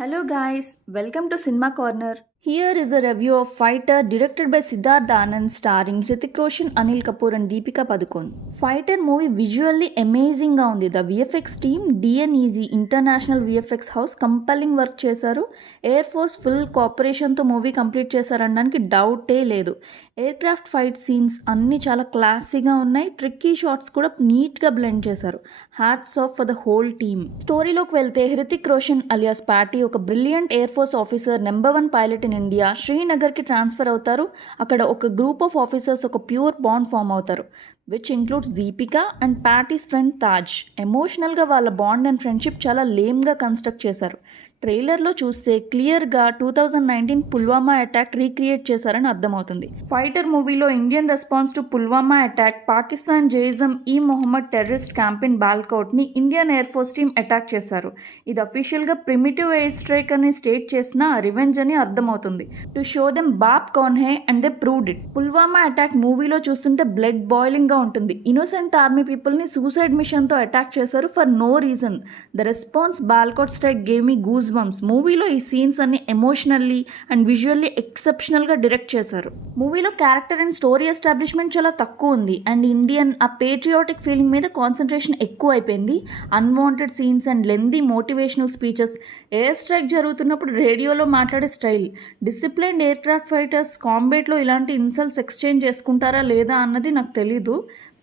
Hello guys, welcome to Cinema Corner. Here is a review of Fighter directed by Siddharth Anand starring Hrithik Roshan, Anil Kapoor and Deepika Padukone. Fighter movie visually amazing గా ఉంది. The VFX team DNEZ International VFX House compelling work చేశారు. Air force full కోఆపరేషన్తో movie complete చేశారనడానికి డౌటే లేదు. Air craft fight scenes అన్నీ చాలా క్లాసీగా ఉన్నాయి. ట్రిక్కీ షాట్స్ కూడా నీట్గా బ్లెండ్ చేశారు. Hats off for the whole team. స్టోరీలోకి వెళ్తే హృతిక్ రోషన్ అలియాస్ పాటీ ఒక brilliant air force officer, number 1 pilot in India, శ్రీనగర్కి ట్రాన్స్ఫర్ అవుతారు. అక్కడ ఒక గ్రూప్ ఆఫ్ ఆఫీసర్స్ ఒక ప్యూర్ బాండ్ ఫామ్ అవుతారు, which includes Deepika and Patty's friend Taj. ఎమోషనల్గా వాళ్ళ బాండ్ అండ్ ఫ్రెండ్షిప్ చాలా లేమ్గా కన్స్ట్రక్ట్ చేశారు. ట్రైలర్లో చూస్తే క్లియర్గా 2019 పుల్వామా అటాక్ రీక్రియేట్ చేశారని అర్థమవుతుంది. ఫైటర్ మూవీలో Indian response to Pulwama attack, Pakistan Jaish e Mohammed terrorist camp in బాల్కౌట్ని Indian air force team attack చేశారు. ఇది అఫీషియల్గా ప్రిమిటివ్ ఎయిర్ స్ట్రైక్ అని స్టేట్ చేసిన రివెంజ్ అని అర్థమవుతుంది. టు షో దెమ్ బాప్ కౌన్ హే and they proved it. Pulwama attack మూవీలో చూస్తుంటే బ్లడ్ బాయిలింగ్గా ఉంటుంది. ఇన్నోసెంట్ ఆర్మీ పీపుల్ని సూసైడ్ మిషన్తో అటాక్ చేశారు for no reason. The response Balakot strike gave me goose bumps. మూవీలో ఈ సీన్స్ అన్ని ఎమోషనల్లీ అండ్ విజువల్లీ ఎక్సెప్షనల్గా డైరెక్ట్ చేశారు. మూవీలో క్యారెక్టర్ అండ్ స్టోరీ ఎస్టాబ్లిష్మెంట్ చాలా తక్కువ ఉంది అండ్ ఇండియన్ ఆ పేట్రియాటిక్ ఫీలింగ్ మీద కాన్సన్ట్రేషన్ ఎక్కువ అయిపోయింది. Unwanted scenes and lengthy motivational speeches, air strike జరుగుతున్నప్పుడు రేడియోలో మాట్లాడే style, disciplined aircraft fighters కాంబేట్లో ఇలాంటి ఇన్సల్ట్స్ ఎక్స్చేంజ్ చేసుకుంటారా లేదా అన్నది నాకు తెలీదు.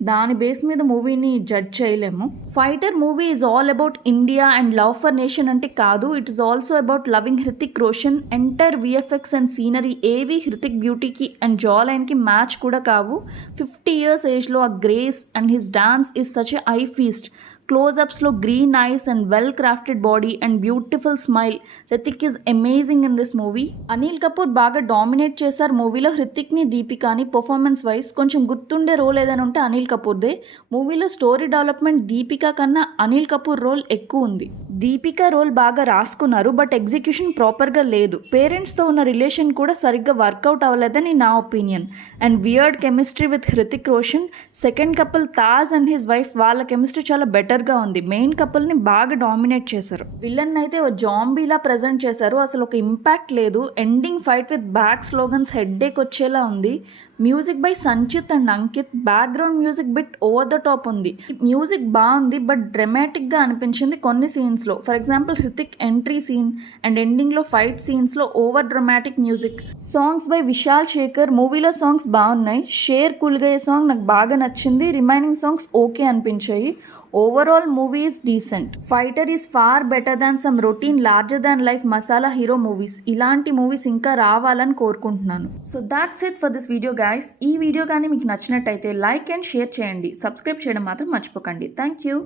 దాని బేస్ మీద మూవీని జడ్జ్ చేయలేము. Fighter movie is all about India and love for nation అంటే కాదు, it is also about loving Hrithik Roshan. Entire VFX and scenery ఏవి హృతిక్ బ్యూటీకి అండ్ జా లైన్కి మ్యాచ్ కూడా కావు. 50 years ఏజ్లో ఆ grace and his dance is such a eye feast. క్లోజ్అప్స్లో green eyes and well crafted body and beautiful smile. Hrithik is amazing in this movie. Anil Kapoor బాగా dominate చేశారు మూవీలో. హృతిక్ని దీపికాని పర్ఫార్మెన్స్ వైజ్ కొంచెం గుర్తుండే రోల్ ఏదైనా ఉంటే అనిల్ కపూర్దే. మూవీలో స్టోరీ డెవలప్మెంట్ దీపిక కన్నా అనిల్ కపూర్ రోల్ ఎక్కువ ఉంది. దీపిక రోల్ బాగా రాసుకున్నారు బట్ ఎగ్జిక్యూషన్ ప్రాపర్గా లేదు. పేరెంట్స్తో ఉన్న రిలేషన్ కూడా సరిగ్గా వర్కౌట్ అవ్వలేదని నా opinion. And weird chemistry with Hrithik Roshan. Second couple Taj and his wife, వాళ్ళ కెమిస్ట్రీ చాలా బెటర్గా ఉంది. మెయిన్ కపుల్ని బాగా డామినేట్ చేశారు. విలన్ అయితే ఓ జాంబీలా ప్రజెంట్ చేశారు. అసలు ఒక ఇంపాక్ట్ లేదు. Ending fight with back slogans headache వచ్చేలా ఉంది. Music by Sanchit and Ankit. Background music bit over the top ఉంది. మ్యూజిక్ బాగుంది బట్ డ్రమాటిక్గా అనిపించింది కొన్ని సీన్స్లో. For example Hrithik entry scene and ఎండింగ్లో ఫైట్ సీన్స్లో over dramatic music. Songs by Vishal Shekhar. మూవీలో సాంగ్స్ బాగున్నాయి. షేర్ కూల్గయ్యే సాంగ్ నాకు బాగా నచ్చింది. రిమైనింగ్ సాంగ్స్ ఓకే అనిపించాయి. Overall movie is decent. Fighter is far better than some routine larger than life masala hero movies. ఇలాంటి మూవీస్ ఇంకా రావాలని కోరుకుంటున్నాను. So that's it for this video guys. ఈ వీడియో కానీ మీకు నచ్చినట్టయితే లైక్ అండ్ షేర్ చేయండి. సబ్స్క్రైబ్ చేయడం మాత్రం మర్చిపోకండి. Thank you.